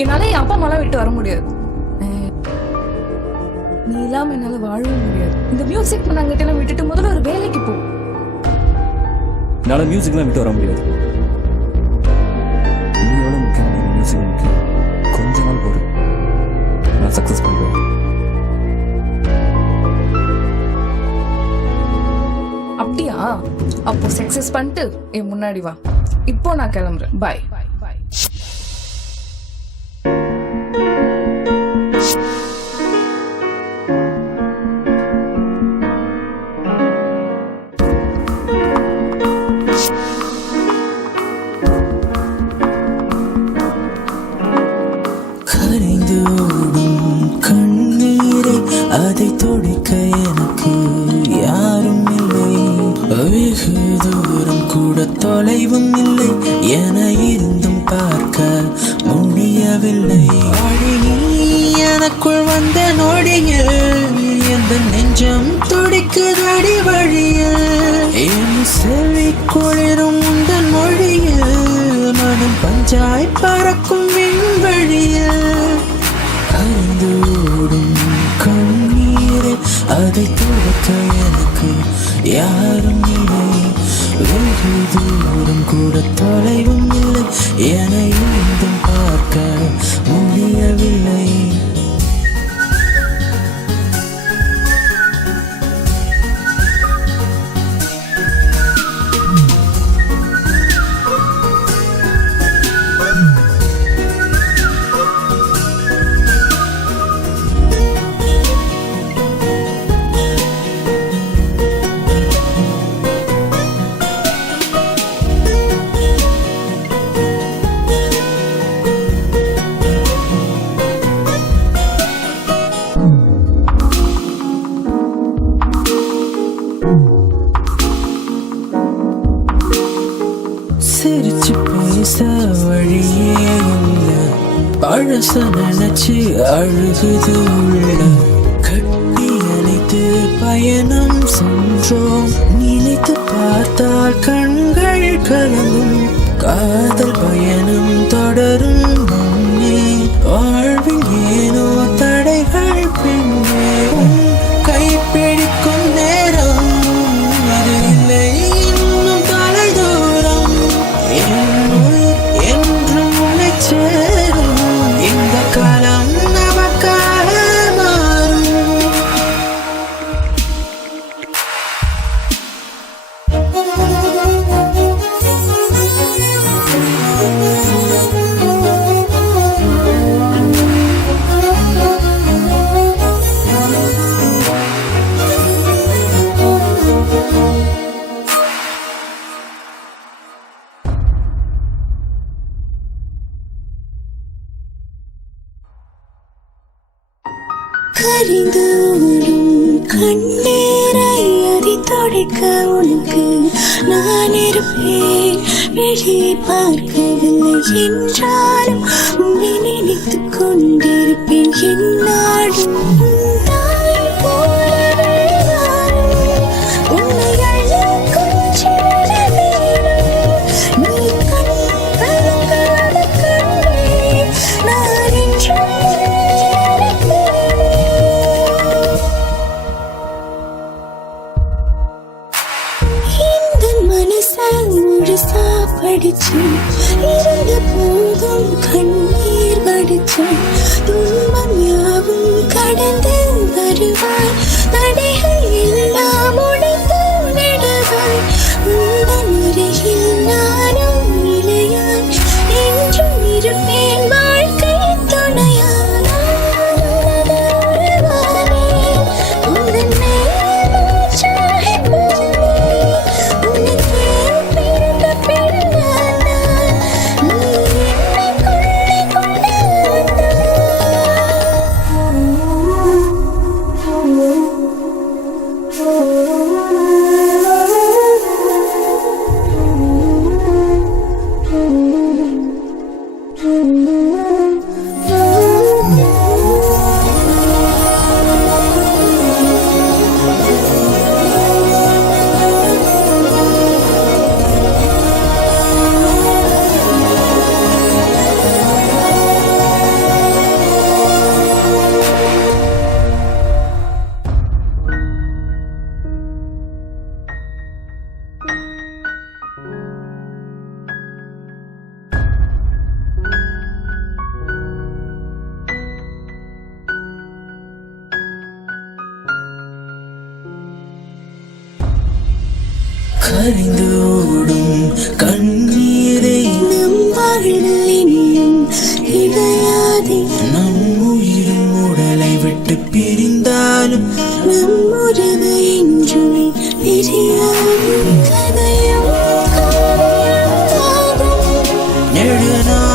என்னால என் அப்பா அம்மாலாம் விட்டு வர முடியாது. நீ இல்லாம என்னால வாழவும் முடியாது. இந்த மியூசிக் பண்ணாங்கிட்ட எல்லாம் விட்டுட்டு முதல்ல ஒரு வேலைக்கு போ. என்னால மியூசிக்லாம் விட்டு வர முடியாது. இன்னையோட முக்கியம் மியூசிக் முக்கியம். கொஞ்ச நாள் போடு, நான் சக்சஸ் பண்ணுவேன். அப்படியா? அப்போ சக்சஸ் பண்ணிட்டு என் முன்னாடி வா. இப்போ நான் கிளம்புறேன். பாய். கண்ணீரை அதை துடைக்க எனக்கு யாரும் இல்லை. வெகு தூரம் கூட தொலைவும் இல்லை என இருந்தும் பார்க்க முடியவில்லை. நீ எனக்குள் வந்த நொடியில் எந்த நெஞ்சம் துடிக்குதடி வழியில். என் செவி குளிரும் உந்தன் மொழியில் மனம் பஞ்சாய் பறக்கும் விண்வழியில். கரைந்தோடும் கண்ணீரை அதை துடைக்க எனக்கு யாரும் இல்லை. வெகு தூரம் கூட தொலைவும் இல்லை என இருந்தும் பார்க்க முடியவில்லை. சிரிச்சு பேச வழியே இல்லை. பழச நினைச்சு அழுகுது உள்ள. கட்டி அணைத்து பயணம் சென்றோம். நினைத்து பார்த்தால் கண்கள் கலங்கும். காதல் பயணம் தொடரும் முன்னே வாழ்வில் ஏனோ தடைகள் பின்னே. கைப்பிடிக்கும் நேரம் அது இல்லை இன்னும் தொலை தூரம். என்றும் உன்னை சேரும் இந்த காலம் நமக்காக மாறும். கரிந்து ஓடும் கண்ணீரை அதை தொடைக்க உனக்கு நான் இருப்பேன். வெளியே பார்க்கவில்லை என்றாலும் உன்னை நினைத்துக் கொண்டிருப்பேன் என்னாடும். படிச்சு இருந்த போதும் கண்ணீர் வடிச்சு துன்பம் யாவும் கடந்து வருவாய். தடைகள் எல்லாம் உடைத்து விடுவாய். உந்தன் உரையில் நானும் நிலையாய் என்றும் இருப்பேன் வாழ்க்கை துணையாய். Oh கரைந்து ஓடும் கண்ணீரை நம் வாழ்வில் இனியும் இணையாதே நம் உயிரும் உடலை விட்டு பிரிந்தாலும் நம் உறவு என்றுமே பிரியாது கதையும் காவியம் தாகும் நெடுநாள்